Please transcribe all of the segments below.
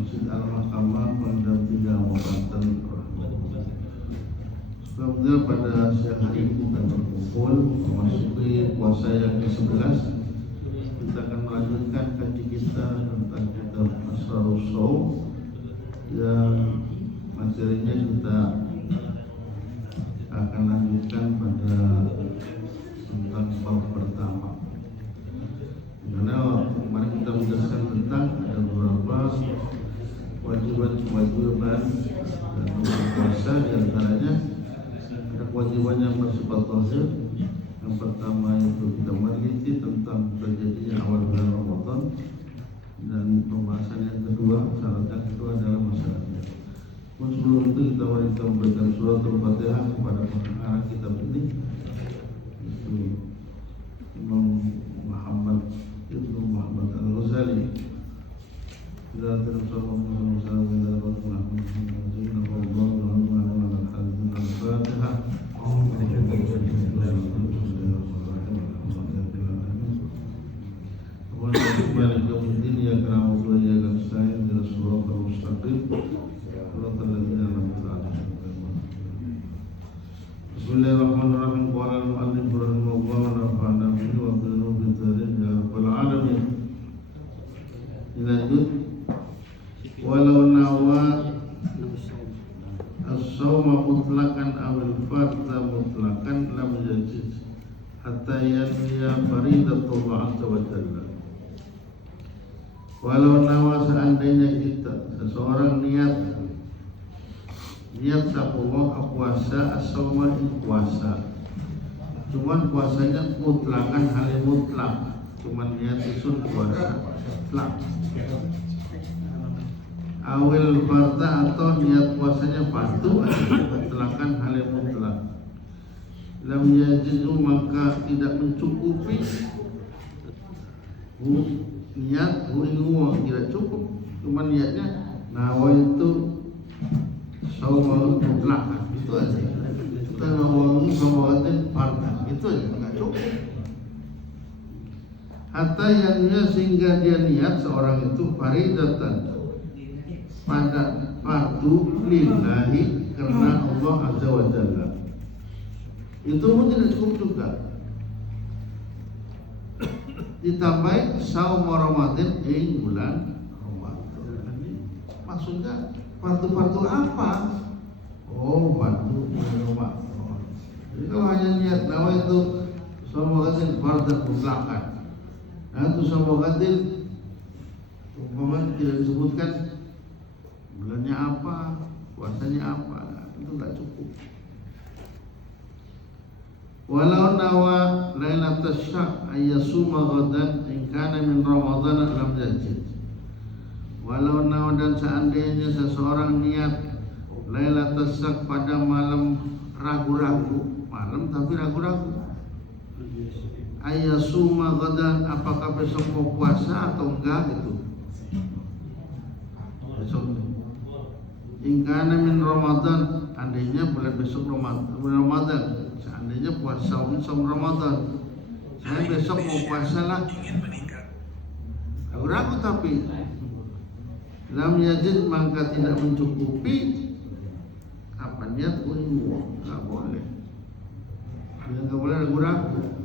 Masjid Al-Mahkamah Pondok 3 Mokaten. Alhamdulillah pada siang hari ini kita berkumpul memasuki puasa yang ke-11. Kita akan melanjutkan kaji kita tentang kitab Asrarus Shaum yang materinya kita akan lanjutkan pada tentang bab pertama. Dimana kemarin kita menjelaskan tentang ada beberapa kewajiban dan puasa, diantaranya ada kewajiban yang bersifat zahir. Yang pertama itu kita meneliti tentang terjadinya awal bulan Ramadan, dan pembahasan yang kedua, syarat yang kedua adalah masalahnya. Sebelum itu kita memberikan surat Al-Fatihah kepada pengarang kitab ini, itu Imam Muhammad Ibnu Muhammad Al-Ghazali. Kita terus Bismillahirrahmanirrahim. Qala al-mu'allif rahimahullah wa nafa'ana bihi wa bi nuril dzalik ya rabbal alamin. Dilanjut, walau nawa as-sawma mutlaqan aw al-fardha mutlaqan lam yajid hatta yanwiya faridatullah azza wa jalla. Walau nawa, seandainya kita seseorang niat sakumah puasa as-sawma puasa, cuman puasanya mutlakan, hal mutlak, cuman niat isun puasa mutlak. Awil farda, atau niat puasanya fardu, mutlakan hal mutlak. Lam yajidu, maka tidak mencukupi niat huwa tidak cukup, cuman niatnya nawa itu sawma mutlak, itu aja. Kita nawa sawmatin farda, itu aja, nggak cukup. Hatta yannya, sehingga dia niat seorang itu faridatan, pada fardu lillahi, karena Allah azza wa jalla. Itu pun tidak cukup juga. Ditambah saum Ramadan ing bulan Ramadan. Maksudnya fardu apa? Oh, fardu bulan Ramadan. Jadi kalau hanya niat nawa itu saum Ramadan fardu mutlakan. Nah, itu saum Ramadan umpamanya tidak disebutkan bulannya apa, puasanya apa, itu enggak cukup. Walau nawa lailatul syak ayyasuma ghadan in kana min Ramadan lam yajid. Walau nawa, dan seandainya seseorang niat lailatul syak pada malam ragu-ragu, malam tapi ragu-ragu, ayyasuma ghadan, apakah besok mau puasa atau enggak, itu besok. In kana min Ramadan, andainya bulan besok Ramadan, seandainya puasa saum Ramadan, saya besok mau puasa lah, ragu tapi lam yajid, maka tidak mencukupi apa niat unyu, nggak boleh, nggak boleh ragu-ragu.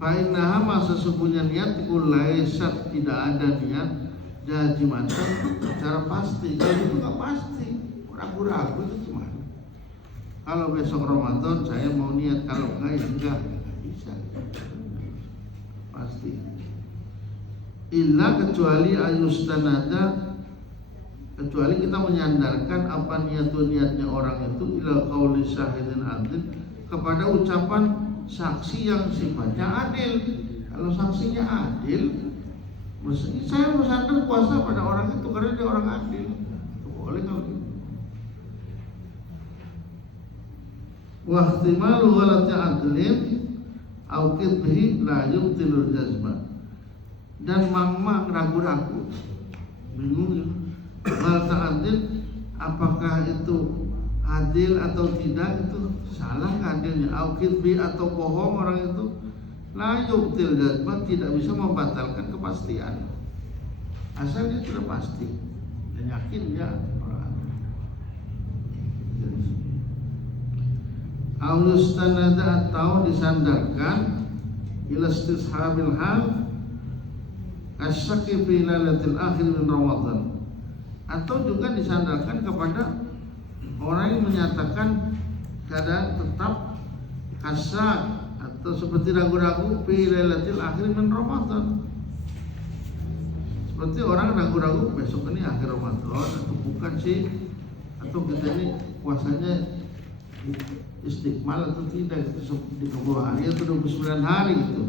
Fa'innaha, masa sesungguhnya niat laisat, tidak ada niat jazimatan secara pasti. Jadi itu nggak pasti, ragu-ragu itu cuma. Kalau besok Ramadan saya mau niat, kalau enggak ya enggak bisa. Pasti. Illa, kecuali ayustanada, kecuali kita menyandarkan apa niatnya orang itu ila qauli syahidin adil, kepada ucapan saksi yang sifatnya adil. Kalau saksinya adil, mesti saya bersandar puasa pada orang itu karena dia orang adil. Boleh kalau gitu. Wa ihtimalu ghalati adlin au kidhi la yubtilul jazma, dan mama ragu-ragu, bingung ghalati adil, apakah itu adil atau tidak, itu salah adilnya, au kidhi, atau bohong orang itu, la yubtil jazma, tidak bisa membatalkan kepastian, asal dia sudah pasti. yakin ya Austanada atau disandarkan ila istishabil hal asyaki fi lailatul akhir min Ramadan, atau juga disandarkan kepada orang yang menyatakan keadaan tetap kasyak atau seperti ragu-ragu fi lailatul akhir min Ramadan, seperti orang ragu-ragu besok ini akhir Ramadan atau bukan sih, atau kita ini puasanya istiqmal atau tidak, itu 30 hari atau 29 hari itu.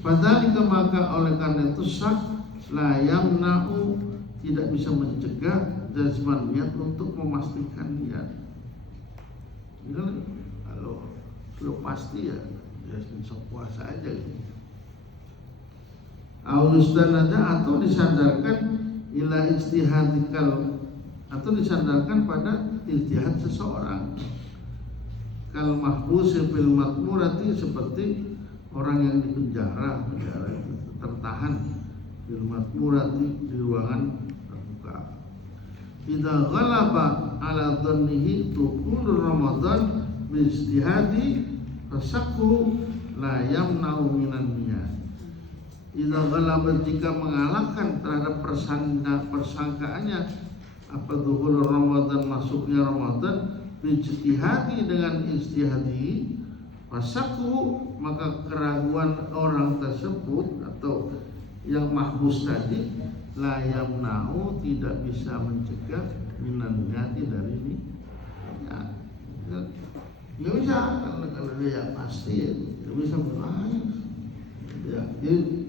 Padahal maka oleh karena itu sah la yamna'u, tidak bisa mencegah jazman niat untuk memastikan niat. Kalau sudah pasti ya besok puasa aja gitu. Austanada atau disandarkan ila ijtihadikal, atau disandarkan pada ijtihad seseorang. Kal mahbus fil matmurati, seperti orang yang di penjara itu tertahan fil matmurati, di ruangan terbuka. Idza ghalaba ala dhannihi tuqul Ramadan bi ijtihadi fasaqu la yamna'u minan niyat. Idza ghalaba, jika mengalahkan terhadap persangkaannya apa dukhul Ramadan, masuknya Ramadan, bijtihadi, dengan ijtihadi, fasaku, maka keraguan orang tersebut atau yang mahbus tadi la yamna'u, tidak bisa mencegah minan niyati, dari ini ya bisa, kalau dia pasti ya bisa ya, jadi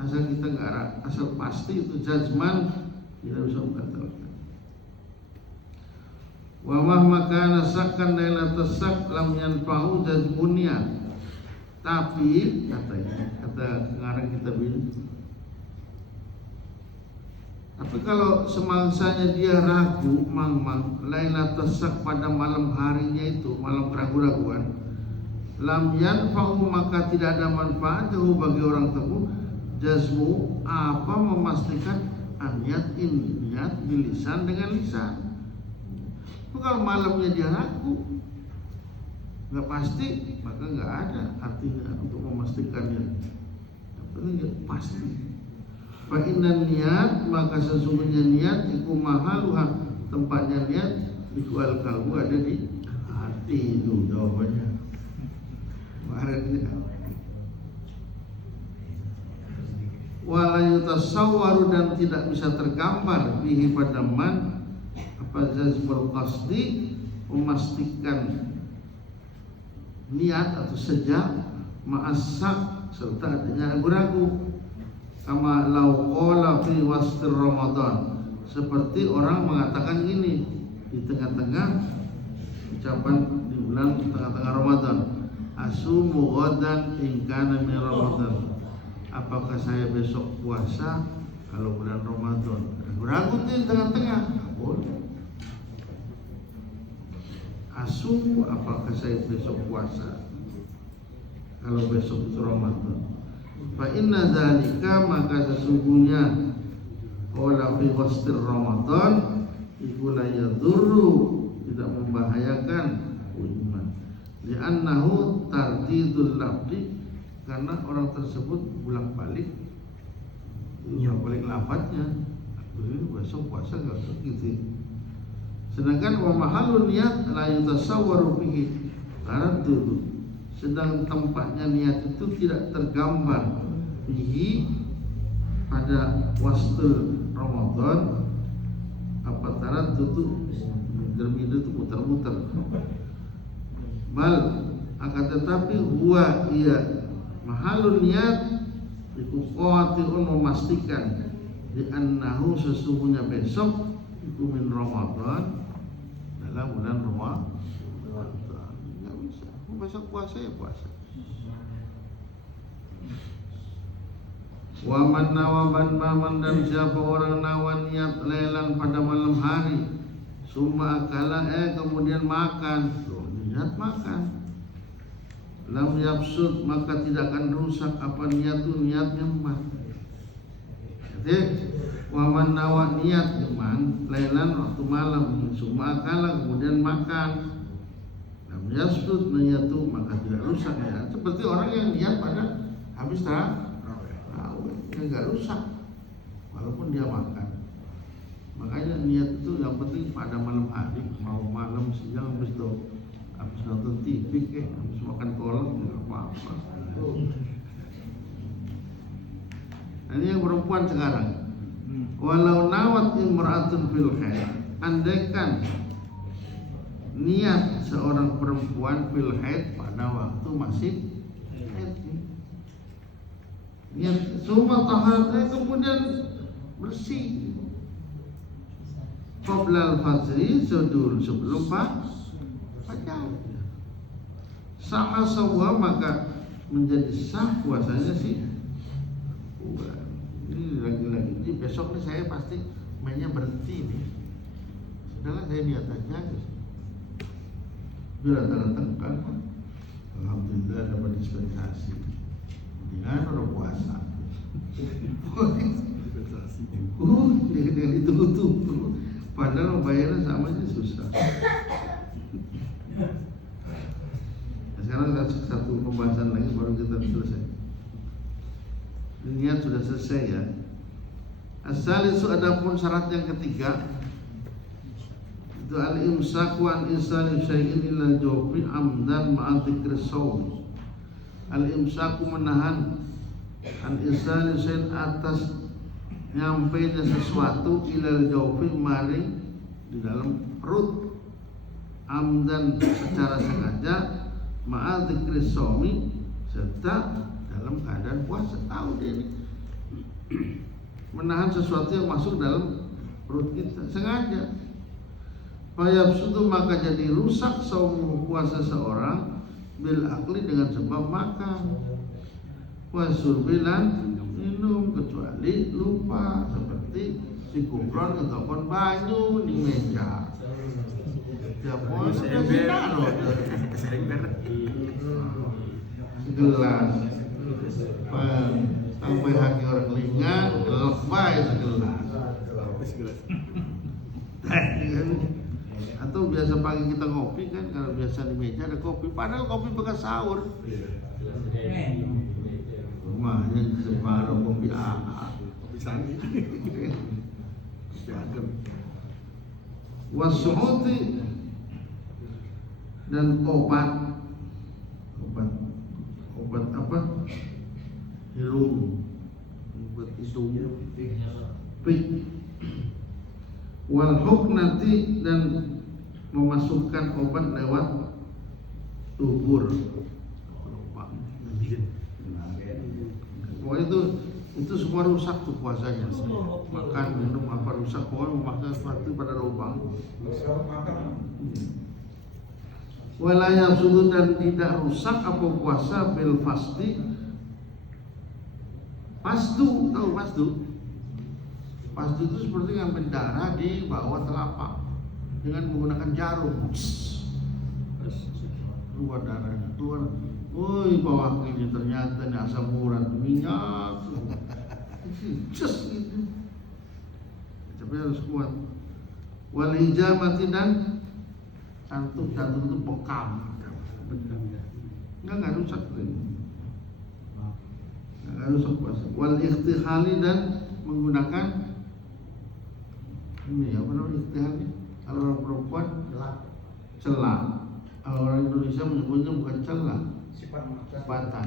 asal kita nggak asal pasti itu judgement tidak bisa membatalkan. Wa mahma kana sakkan lailatul sak lam yanfa'u jazmunya. Tapi kata ngarang kita ini, tapi kalau semangsanya dia ragu mang lailatul sak, pada malam harinya itu malam keraguan-raguan, lam yanfa'u, maka tidak ada manfaatnya bagi orang tersebut jazmu, apa memastikan niat ini, niat bilisan, dengan lisan. Kalau malamnya dia ragu, nggak pasti, maka nggak ada artinya untuk memastikannya. Yang penting dia pasti. Fa inna niat, maka sesungguhnya niat iku mahaluha, tempatnya niat iku al qalbu, ada di hati. Itu jawabannya. Wala yutasawwaru, dan tidak bisa tergambar bihi pada man apa jazmul qasdi, memastikan niat atau sejak, ma'asak, serta adanya ragu-ragu. Kama lau qala fi wastir Ramadan, seperti orang mengatakan gini di tengah-tengah ucapan di bulan tengah-tengah Ramadan, asumu ghadan in kana min Ramadan, apakah saya besok puasa kalau bulan Ramadan? Ragu di tengah-tengah, boleh. Asumu, apakah saya besok puasa kalau besok itu Ramadan? Fa inna dzalika, maka sesungguhnya qala fi wastir Ramadan iku la yadurru, tidak membahayakan iman. Li'annahu tardidul lafzi, karena orang tersebut bolak-balik lafadznya, besok puasa enggak gitu. Sedangkan wa mahalun niat la yutasawwaru bihi taraddud, sedang tempatnya niat itu tidak tergambar bihi pada wastul Ramadan, apa taraddud itu muter-muter. Bal, akan tetapi huwa iya mahalun niat iku qati'un, memastikan di annahu, sesungguhnya besok iku min Ramadan, dalam bulan Ramadan. Nggak bisa, besok puasa ya puasa. Wa man nawaban maman, dan siapa orang nawan niat lelang pada malam hari, summa akala kemudian makan, niat makan, lam yafsud, maka tidak akan rusak apa niatnya emas. Jadi Waman nawa niat cuman lailan waktu malam summa akala kemudian makan lam yasud niyatu maka tidak rusak ya. Seperti orang yang niat pada habis tarawih enggak rusak walaupun dia makan. Makanya niat itu yang penting pada malam hari, mau malam siang habis nonton TV habis makan kolak enggak apa-apa. Nah, ini yang perempuan sekarang. Walau nawat imra'atun fil haid, andaikan niat seorang perempuan fil haid pada waktu masih haid, niat semua taharatnya kemudian bersih qabla al-fajri sebelum fajar sah sawwa maka menjadi sah puasanya sih. Ini lagi-lagi ini besok nih saya pasti mainnya berhenti nih. Sudahlah saya niat aja gitu. Bila datang kan alhamdulillah dapat dispensasi. Dengan orang puasa. Dengan ditunggu-tunggu. Padahal bayarnya sama aja susah. Nah, sekarang satu pembahasan lagi baru kita selesai. Niat sudah selesai ya. As-salisu adapun syarat yang ketiga itu al-imsaku an insani syai'in illa jawfi amdan ma'a dzikri shaum. Al-imsaku menahan an insani syai'in atas nyampainya sesuatu ilal jawfi maring di dalam perut amdan secara sengaja ma'a dzikri shaumi serta dalam keadaan puasa. Tahu dia ini menahan sesuatu yang masuk dalam perut kita sengaja. Fayafsudu maka jadi rusak saum puasa seorang bil akli dengan sebab makan. Wasurbilan minum kecuali lupa seperti si kupron ketokon banyu di meja. Tiap orang segelas sampai hati orang lingan lepai segelas. Atau biasa pagi kita ngopi kan, kalau biasa di meja ada kopi, padahal kopi bekas sahur. Rumahnya separuh kopi kopi sani. Wasuhuti dan obat apa? Hidung, obat hidung, pik, wal huknati dan memasukkan obat lewat tubur. Pokoknya itu semua rusak tuh puasanya. Makan, minum apa rusak, pokoknya memaksa sesuatu pada lubang. Walayah sudut dan tidak rusak apa puasa bil fasti. Pasdu, tahu pasdu? Pasdu itu seperti ngambil darah di bawah telapak dengan menggunakan jarum. Keluar darahnya, keluar. Woi, bawah ini ternyata ini asam urat minyak. Just gitu. Tapi harus kuat. Wal hijamati dan jantung itu bekam. Enggak rusak ini. Enggak rusak puasa. Wal ikhtihali dan menggunakan ini apa namanya ikhtihali? Kalau orang perempuan celah. Kalau orang Indonesia menyebutnya bukan celah, sipatan.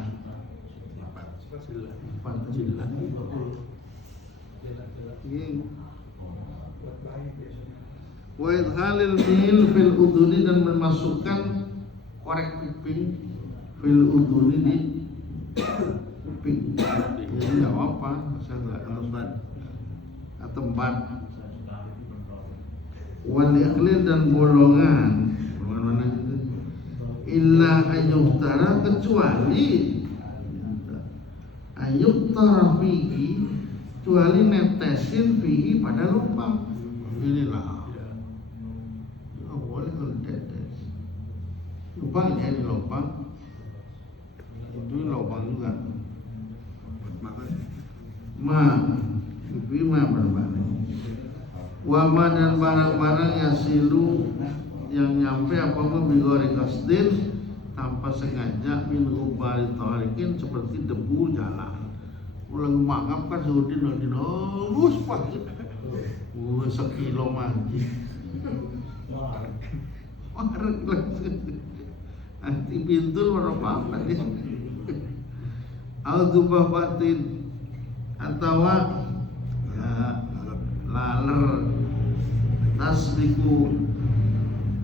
Wa idkhalil mil fil udhuni dan memasukkan korek kuping fil udhuni di kuping. Jadi enggak apa, saya enggak ketempat. Wal ikhlil dan bolongan. Mana itu? Illa ayyuhtara kecuali ayyuhtara fihi kecuali netesin fihi pada lubang. Inilah boleh kalau tetes lubang ini lubang itu lubang juga ma itu ma berbalik Wama dan barang-barang yasilu yang nyampe apa bigori kasdin tanpa sengaja min ubari tarikin seperti debu jalan. Ulang mangap kan sudin halus pagi. Sekilo mandi. Warek langsung. Anti pintul apa ya? Al-dubah batin atau laler tasbiku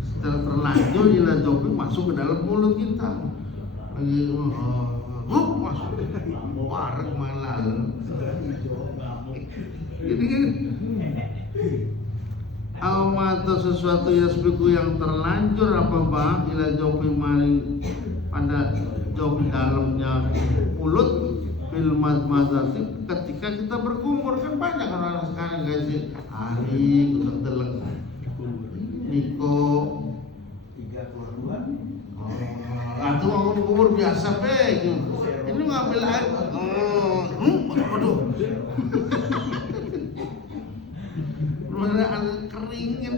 setelah terlanjur ila jopi masuk ke dalam mulut kita lagi masuk warek malah ini kan atau sesuatu yasbiku yang terlanjur apa bang ila jopi maring pada jopi dalamnya mulut fil madmadati ketika kita berkumur kan banyak orang sekarang guys hari udah teleng Niko 3 keluaran atau orang kumur biasa be ini ngambil air aduh bener kering kan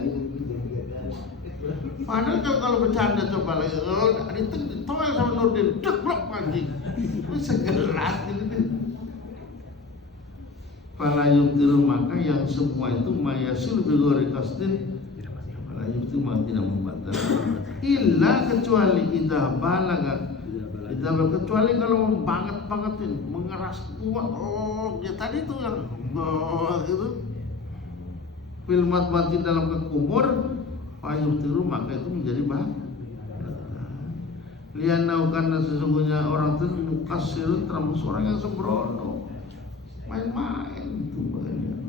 padahal kalau bercanda coba lagi kalau ditolak sama Nurdin deblok anjing itu segerat gitu kan fala yubtilu maka yang semua itu mayasil bigori kastin fala yubtilu maka tidak membatal illa kecuali idha balaga kecuali kalau banget-bangetin mengeras kuat ya tadi itu yang gitu filmat mati dalam kekumur payung tiru maka itu menjadi bahan lianau karena sesungguhnya orang itu mukasir termasuk orang yang sembrono main-main itu banyak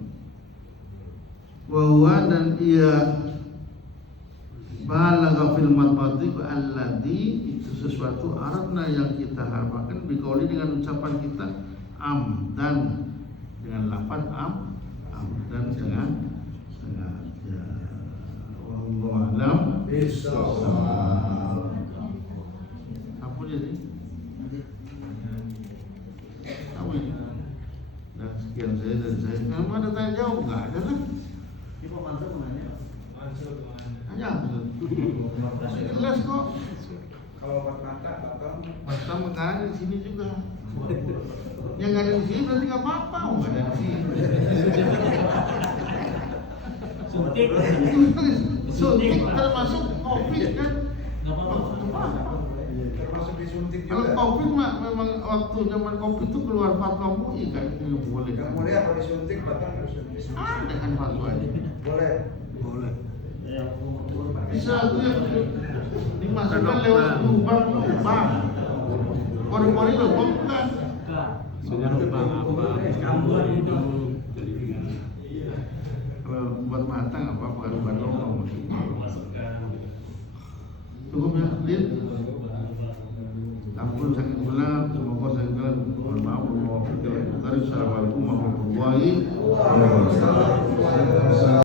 bahwa dan ia balagha filmat mati alladhi itu sesuatu arabna yang kita harapkan bikauli dengan ucapan kita amdan dengan lafaz amdan dengan sengaja wallahu a'lam bishawab. Apa jadi? Apa ini? Nah sekian saya dan saya. Kamu ada tanya jawab nggak? Ada kan? Ini Pak Mantan menanya. Hanya jelas kok. Kalau Pak Mata Mata mengada di sini juga. Yang nggak ada di sini berarti nggak apa-apa. Nggak ada di sini. Suntik termasuk COVID kan? termasuk disuntik Kalau juga. COVID memang waktu zaman COVID itu keluar fatwa MUI kan nggak boleh. Nggak boleh apa disuntik batang harus disuntik. Ada kan fatwanya. Boleh. Boleh. Bisa itu yang dimasukkan lewat lubang. Kode-kode lubang bukan. Sudah lubang apa? Kambuh itu. Kalau buat mata nggak apa-apa kalau buat lubang. Cukup ya, Lin. Ampun sakit gula, semoga sakit gula. Mohon maaf, Assalamualaikum warahmatullahi wabarakatuh.